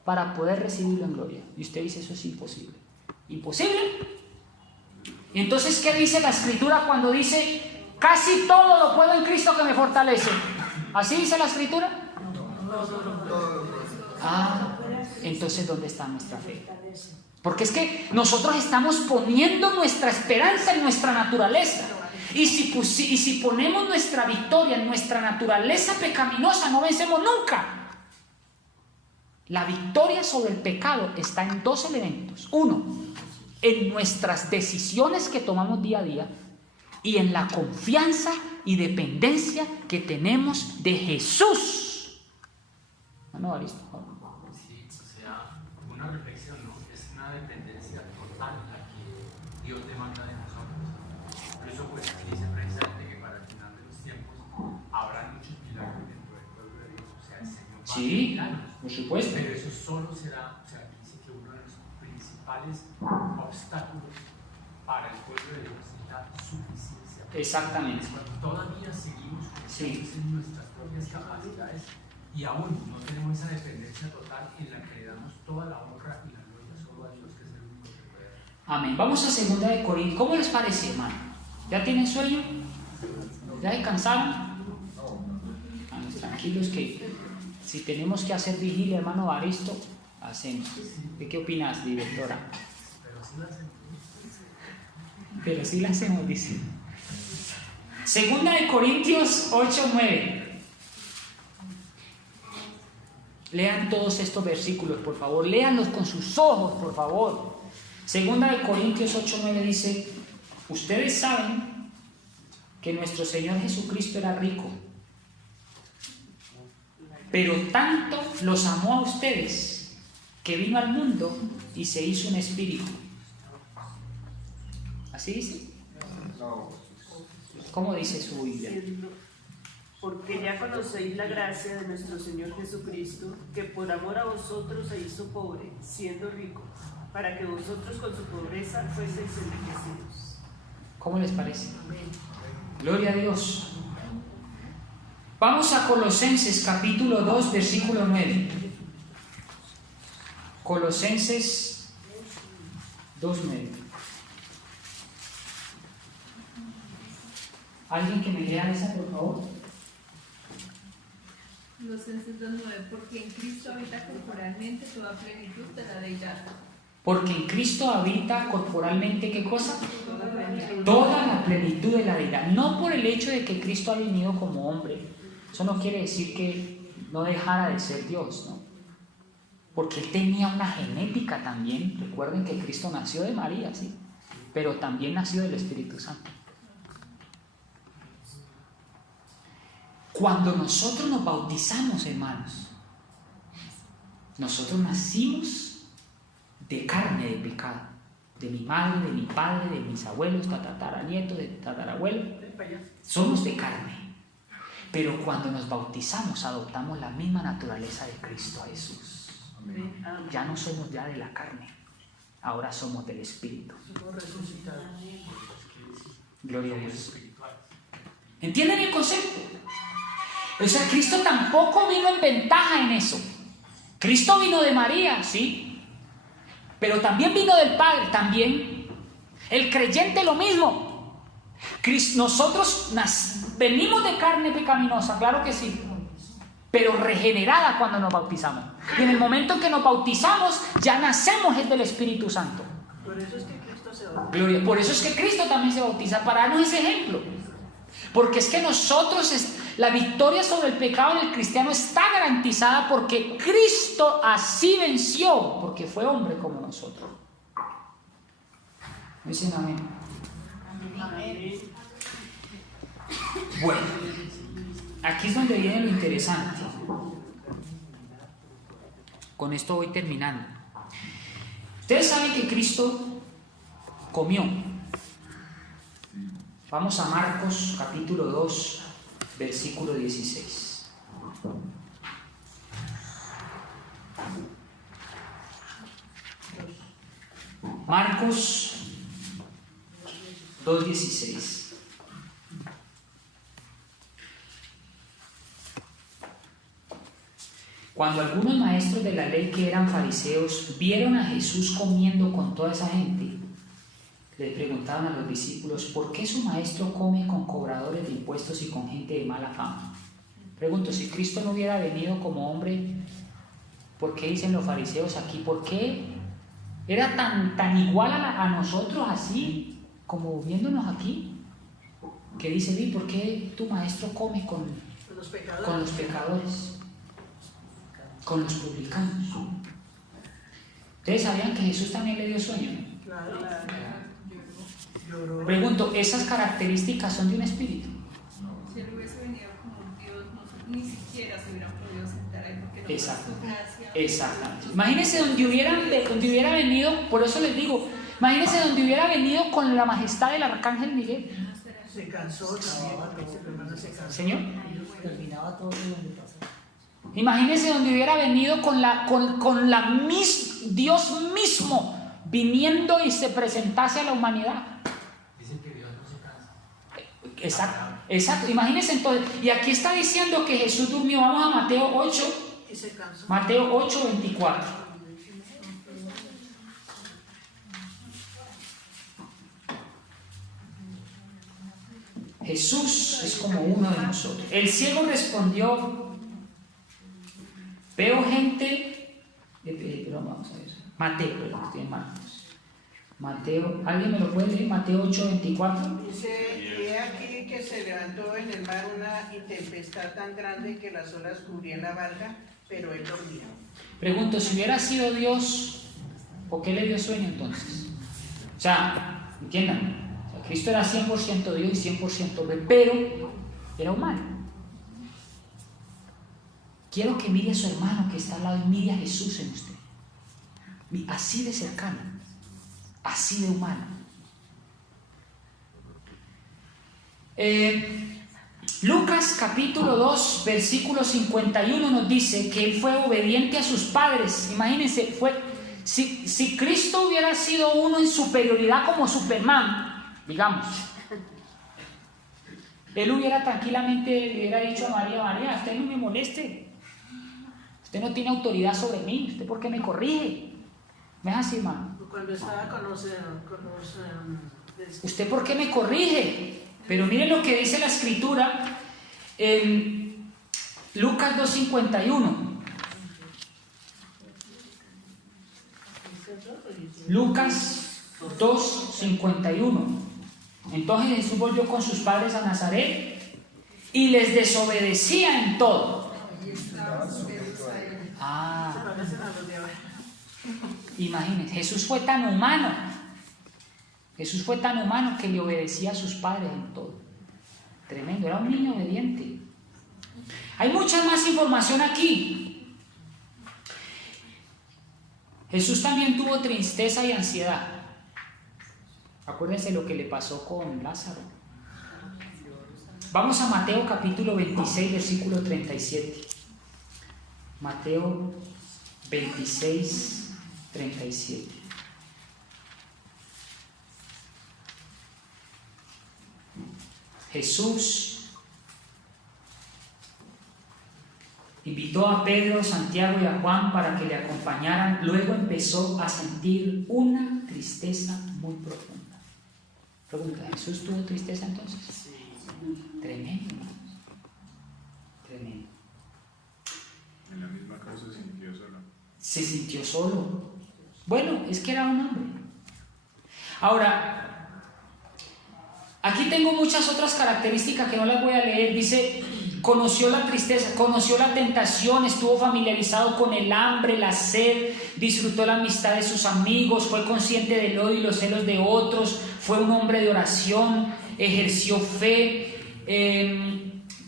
para poder recibirlo en gloria. Y usted dice, eso es imposible. ¿Imposible? Y entonces, ¿qué dice la Escritura cuando dice, casi todo lo puedo en Cristo que me fortalece? ¿Así dice la Escritura? Entonces, ¿dónde está nuestra fe? Porque es que nosotros estamos poniendo nuestra esperanza en nuestra naturaleza. Y si ponemos nuestra victoria en nuestra naturaleza pecaminosa, no vencemos nunca. La victoria sobre el pecado está en dos elementos. Uno, en nuestras decisiones que tomamos día a día y en la confianza y dependencia que tenemos de Jesús. ¿No, Aristo? Sí, o sea, una reflexión, ¿no? Es una dependencia total la que Dios demanda de nosotros. Por eso, pues, dice precisamente que para el final de los tiempos habrá muchos milagros dentro del pueblo de Dios. O sea, el Señor va a hacer milagros. Por supuesto. Pero eso solo será, o sea, dice que uno de los principales obstáculos para el pueblo de Dios es la suficiencia. Exactamente. Cuando todavía seguimos en nuestras propias capacidades y aún no tenemos esa dependencia total en la que le damos toda la honra y la gloria solo a Dios, que es el único que puede dar. Amén. Vamos a 2 de Corintios. ¿Cómo les parece, hermano? ¿Ya tienen sueño? ¿Ya descansaron? Tranquilos que si tenemos que hacer vigilia, hermano Aristo, hacemos. ¿De qué opinas, directora? Pero sí la hacemos, dice. 2 de Corintios 8:9. Lean todos estos versículos, por favor. Léanlos con sus ojos, por favor. 2 de Corintios 8:9 dice: ustedes saben que nuestro Señor Jesucristo era rico, pero tanto los amó a ustedes que vino al mundo y se hizo un espíritu. ¿Así dice? ¿Cómo dice su Biblia? Porque ya conocéis la gracia de nuestro Señor Jesucristo, que por amor a vosotros se hizo pobre, siendo rico, para que vosotros con su pobreza fueseis enriquecidos. ¿Cómo les parece? Gloria a Dios. Vamos a Colosenses capítulo 2, versículo 9. Colosenses 2:9. ¿Alguien que me lea esa, por favor? Colosenses 2:9, porque en Cristo habita corporalmente toda plenitud de la deidad. Porque en Cristo habita corporalmente, ¿qué cosa? Toda la plenitud de la deidad. No por el hecho de que Cristo ha venido como hombre. Eso no quiere decir que no dejara de ser Dios, ¿no? Porque Él tenía una genética también. Recuerden que Cristo nació de María, ¿sí? Pero también nació del Espíritu Santo. Cuando nosotros nos bautizamos, hermanos, nosotros nacimos de carne de pecado, de mi madre, de mi padre, de mis abuelos, tataranietos, de tatarabuelos, somos de carne. Pero cuando nos bautizamos, adoptamos la misma naturaleza de Cristo Jesús. Ya no somos ya de la carne, ahora somos del Espíritu. Gloria a Dios. ¿Entienden el concepto? O sea, Cristo tampoco vino en ventaja en eso. Cristo vino de María, sí, pero también vino del Padre, también. El creyente lo mismo. Nosotros venimos de carne pecaminosa, claro que sí, pero regenerada cuando nos bautizamos. Y en el momento en que nos bautizamos, ya nacemos es del Espíritu Santo. Por eso es que Cristo se bautiza. Gloria. Por eso es que Cristo también se bautiza, para darnos ese ejemplo. Porque es que nosotros, la victoria sobre el pecado en el cristiano está garantizada porque Cristo así venció, porque fue hombre como nosotros. Dicen amén. Bueno, aquí es donde viene lo interesante. Con esto voy terminando. Ustedes saben que Cristo comió. Vamos a Marcos capítulo 2, versículo 16. Marcos 2:16. Cuando algunos maestros de la ley que eran fariseos vieron a Jesús comiendo con toda esa gente, le preguntaron a los discípulos: ¿por qué su maestro come con cobradores de impuestos y con gente de mala fama? Pregunto, si Cristo no hubiera venido como hombre, ¿por qué dicen los fariseos aquí? ¿Por qué era tan igual a nosotros, así como viéndonos aquí? Que dice: ¿por qué tu maestro come con los pecadores? Con los publicanos. ¿Ustedes sabían que Jesús también le dio sueño? Claro. Pregunto, ¿esas características son de un espíritu? Si él hubiese venido como un Dios, ni siquiera se hubieran podido sentar ahí porque no Exacto. fue su gracia. Exactamente. Imagínense donde hubiera venido, por eso les digo, imagínense donde hubiera venido con la majestad del arcángel Miguel. Se cansó también, ese hermano se cansó. Señor. Terminaba todo donde pasó. Imagínense donde hubiera venido con Dios mismo viniendo y se presentase a la humanidad. Dicen que Dios no se cansa. Exacto. Imagínense entonces. Y aquí está diciendo que Jesús durmió. Vamos a Mateo 8. Y se cansó. Mateo 8, 24. Jesús es como uno de nosotros. El ciego respondió: veo gente. Perdón, vamos a ver. Estoy en Mateo, ¿alguien me lo puede leer? Mateo 8, 24. Dice: y he aquí que se levantó en el mar una tempestad tan grande que las olas cubrían la barca, pero él dormía. Pregunto, si hubiera sido Dios, ¿por qué le dio sueño entonces? O sea, entiendan, o sea, Cristo era 100% Dios y 100% hombre, pero era humano. Quiero que mire a su hermano que está al lado y mire a Jesús en usted. Así de cercano, así de humano. Lucas capítulo 2, versículo 51 nos dice que él fue obediente a sus padres. Imagínense, si Cristo hubiera sido uno en superioridad como Superman, digamos, él hubiera tranquilamente le hubiera dicho a María: usted no me moleste, usted no tiene autoridad sobre mí, usted por qué me corrige. ¿No es así, hermano? Cuando estaba con los ¿Usted por qué me corrige? Pero miren lo que dice la escritura en Lucas 2:51. Lucas 2:51. Entonces Jesús volvió con sus padres a Nazaret y les desobedecía en todo. Imagínense, Jesús fue tan humano que le obedecía a sus padres en todo. Tremendo, era un niño obediente. Hay mucha más información aquí. Jesús también tuvo tristeza y ansiedad. Acuérdense lo que le pasó con Lázaro. Vamos a Mateo capítulo 26, versículo 37. Mateo 26, 37. Jesús invitó a Pedro, Santiago y a Juan para que le acompañaran. Luego empezó a sentir una tristeza muy profunda. Pregunta: ¿Jesús tuvo tristeza entonces? Sí. Tremendo, hermanos. Tremendo. En la misma causa se sintió solo. Se sintió solo. Bueno, es que era un hombre. Ahora, aquí tengo muchas otras características que no las voy a leer. Dice: conoció la tristeza, conoció la tentación, estuvo familiarizado con el hambre, la sed, disfrutó la amistad de sus amigos, fue consciente del odio y los celos de otros, fue un hombre de oración, ejerció fe,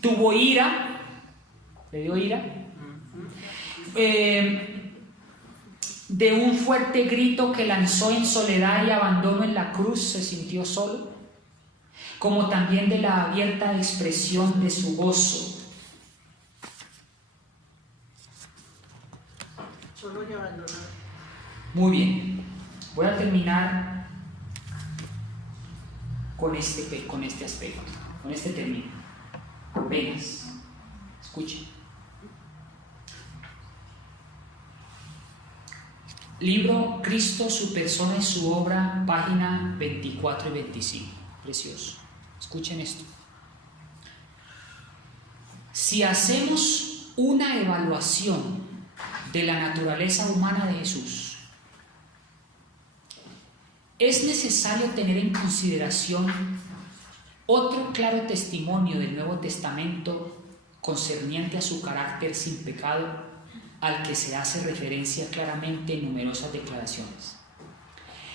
tuvo ira, le dio ira, de un fuerte grito que lanzó en soledad y abandono en la cruz se sintió solo, como también de la abierta expresión de su gozo. Solo y abandonado. Muy bien, voy a terminar con este aspecto, con este término. Apenas, escuchen. Libro Cristo, su persona y su obra, página 24 y 25. Precioso. Escuchen esto. Si hacemos una evaluación de la naturaleza humana de Jesús, es necesario tener en consideración otro claro testimonio del Nuevo Testamento concerniente a su carácter sin pecado, al que se hace referencia claramente en numerosas declaraciones.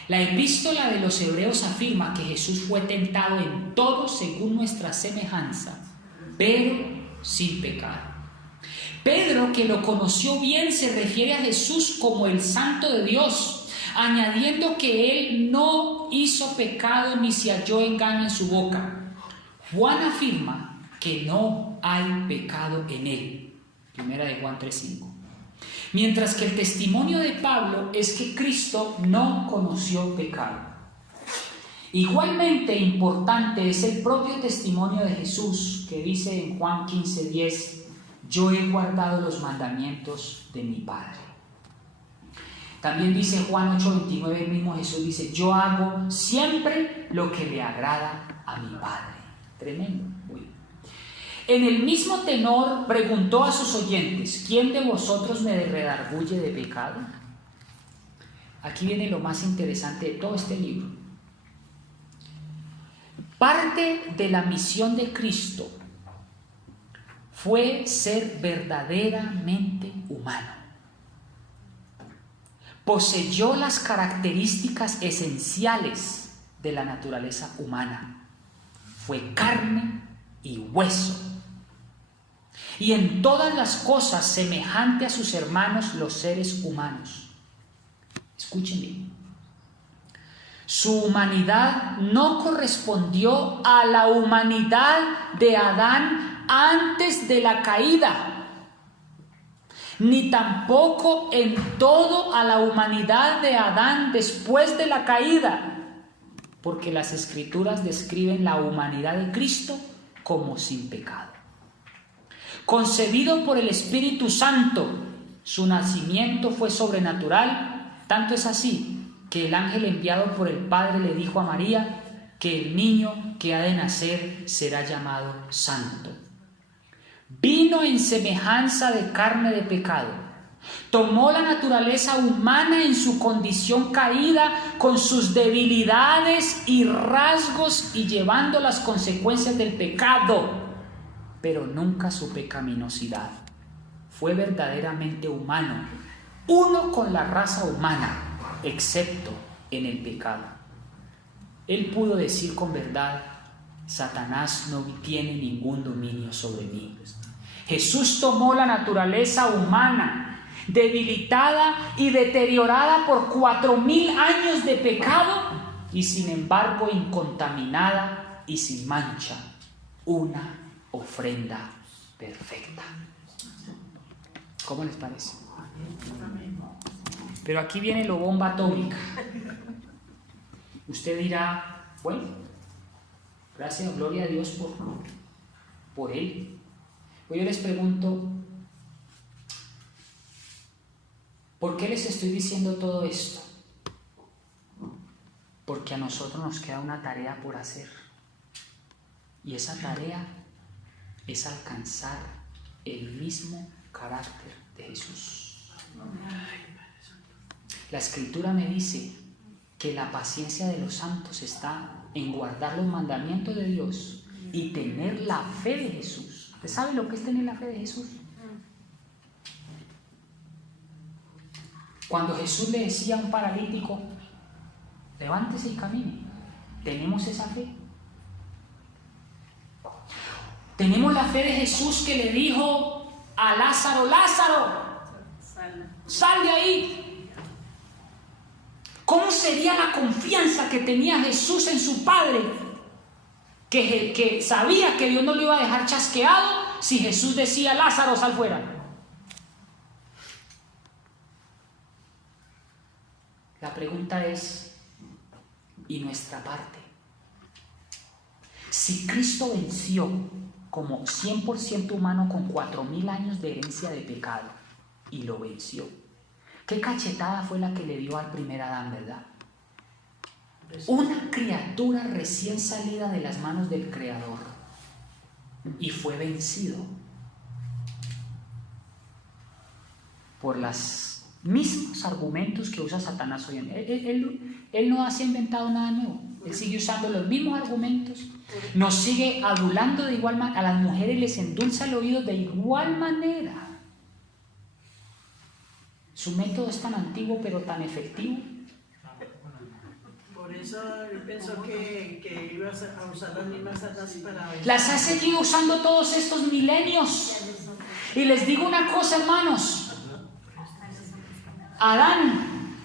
La epístola de los Hebreos afirma que Jesús fue tentado en todo según nuestra semejanza, pero sin pecado. Pedro, que lo conoció bien, se refiere a Jesús como el Santo de Dios, añadiendo que él no hizo pecado ni se halló engaño en su boca. Juan afirma que no hay pecado en él. Primera de Juan 3:5. Mientras que el testimonio de Pablo es que Cristo no conoció pecado. Igualmente importante es el propio testimonio de Jesús, que dice en Juan 15:10, yo he guardado los mandamientos de mi Padre. También dice Juan 8:29, el mismo Jesús dice, yo hago siempre lo que le agrada a mi Padre. Tremendo. En el mismo tenor preguntó a sus oyentes, ¿quién de vosotros me redarguye de pecado? Aquí viene lo más interesante de todo este libro. Parte de la misión de Cristo fue ser verdaderamente humano. Poseyó las características esenciales de la naturaleza humana. Fue carne y hueso. Y en todas las cosas semejante a sus hermanos los seres humanos. Escuchen bien. Su humanidad no correspondió a la humanidad de Adán antes de la caída, ni tampoco en todo a la humanidad de Adán después de la caída, porque las Escrituras describen la humanidad de Cristo como sin pecado. Concebido por el Espíritu Santo, su nacimiento fue sobrenatural, tanto es así que el ángel enviado por el Padre le dijo a María que el niño que ha de nacer será llamado Santo. Vino en semejanza de carne de pecado, tomó la naturaleza humana en su condición caída, con sus debilidades y rasgos y llevando las consecuencias del pecado, pero nunca su pecaminosidad. Fue verdaderamente humano, uno con la raza humana, excepto en el pecado. Él pudo decir con verdad, Satanás no tiene ningún dominio sobre mí. Jesús tomó la naturaleza humana, debilitada y deteriorada por 4,000 años de pecado, y sin embargo incontaminada y sin mancha, una ofrenda perfecta. ¿Cómo les parece? Pero aquí viene lo bomba atómica. Usted dirá, bueno, gracias, gloria a Dios por él. Pues yo les pregunto, ¿por qué les estoy diciendo todo esto? Porque a nosotros nos queda una tarea por hacer. Y esa tarea es alcanzar el mismo carácter de Jesús. La Escritura me dice que la paciencia de los santos está en guardar los mandamientos de Dios y tener la fe de Jesús. ¿Usted sabe lo que es tener la fe de Jesús? Cuando Jesús le decía a un paralítico, levántese y camine, ¿tenemos esa fe? Tenemos la fe de Jesús que le dijo a Lázaro, Lázaro, sal de ahí. ¿Cómo sería la confianza que tenía Jesús en su Padre? Que sabía que Dios no lo iba a dejar chasqueado si Jesús decía: Lázaro, sal fuera. La pregunta es, ¿y nuestra parte? Si Cristo venció como 100% humano con 4.000 años de herencia de pecado, y lo venció, ¿qué cachetada fue la que le dio al primer Adán, verdad? Una criatura recién salida de las manos del Creador, y fue vencido por los mismos argumentos que usa Satanás hoy en día. Él no se ha inventado nada nuevo. Él sigue usando los mismos argumentos, nos sigue adulando de igual manera, a las mujeres les endulza el oído de igual manera. Su método es tan antiguo pero tan efectivo. Por eso yo pienso que ibas a usar las mismas armas para... Las ha seguido usando todos estos milenios. Y les digo una cosa, hermanos. Adán,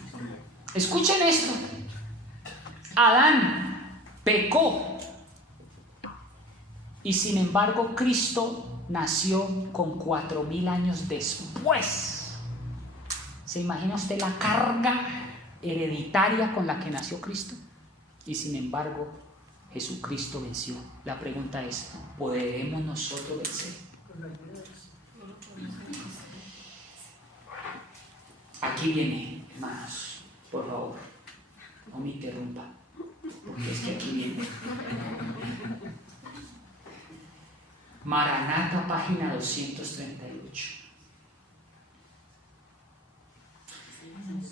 escuchen esto. Adán pecó. Y sin embargo Cristo nació con 4.000 años después. ¿Se imagina usted la carga hereditaria con la que nació Cristo? Y sin embargo Jesucristo venció. La pregunta es, ¿podremos nosotros vencer? Aquí viene, hermanos, por favor, no me interrumpa, porque es que aquí viene. Maranata, página 238.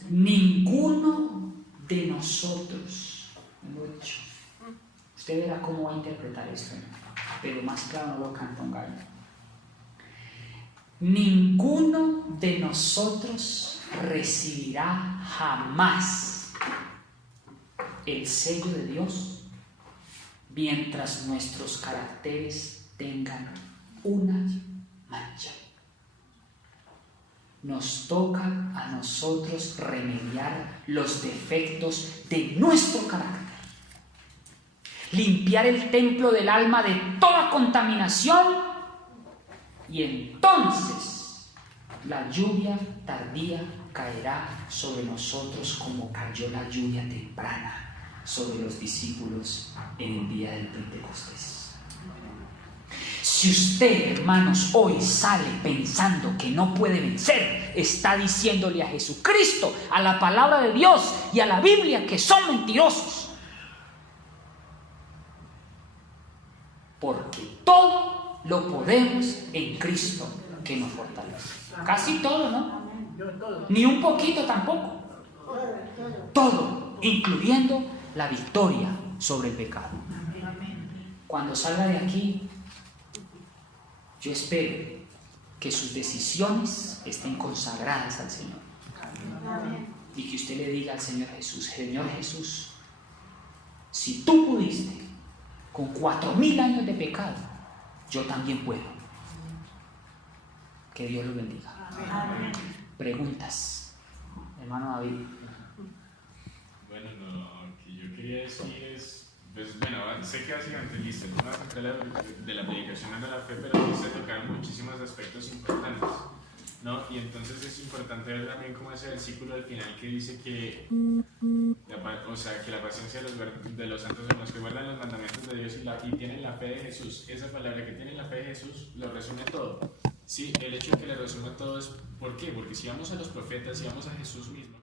Ninguno de nosotros, usted verá cómo va a interpretar esto, pero más claro no lo canta un gallo. Ninguno de nosotros recibirá jamás el sello de Dios mientras nuestros caracteres tengan una mancha. Nos toca a nosotros remediar los defectos de nuestro carácter, limpiar el templo del alma de toda contaminación, y entonces la lluvia tardía caerá sobre nosotros como cayó la lluvia temprana sobre los discípulos en el día del Pentecostés. Si usted, hermanos, hoy sale pensando que no puede vencer, está diciéndole a Jesucristo, a la palabra de Dios y a la Biblia que son mentirosos. Porque todo lo podemos en Cristo que nos fortalece. Casi todo, ¿no? Ni un poquito tampoco. Todo, incluyendo la victoria sobre el pecado. Cuando salga de aquí, yo espero que sus decisiones estén consagradas al Señor. Y que usted le diga al Señor Jesús: Señor Jesús, si tú pudiste con 4.000 años de pecado, yo también puedo. Que Dios lo bendiga. Amén. Preguntas, hermano David. Bueno, lo que yo quería decir es, pues bueno, sé que básicamente listo, una parte de la predicación de la fe, pero quise tocar muchísimos aspectos importantes, ¿no? Y entonces es importante ver también cómo ese versículo al final que dice que la paciencia de los santos son los que guardan los mandamientos de Dios y tienen la fe de Jesús. Esa palabra que tienen la fe de Jesús lo resume todo. Sí, el hecho de que le resume todo es ¿por qué? Porque si vamos a los profetas, si vamos a Jesús mismo.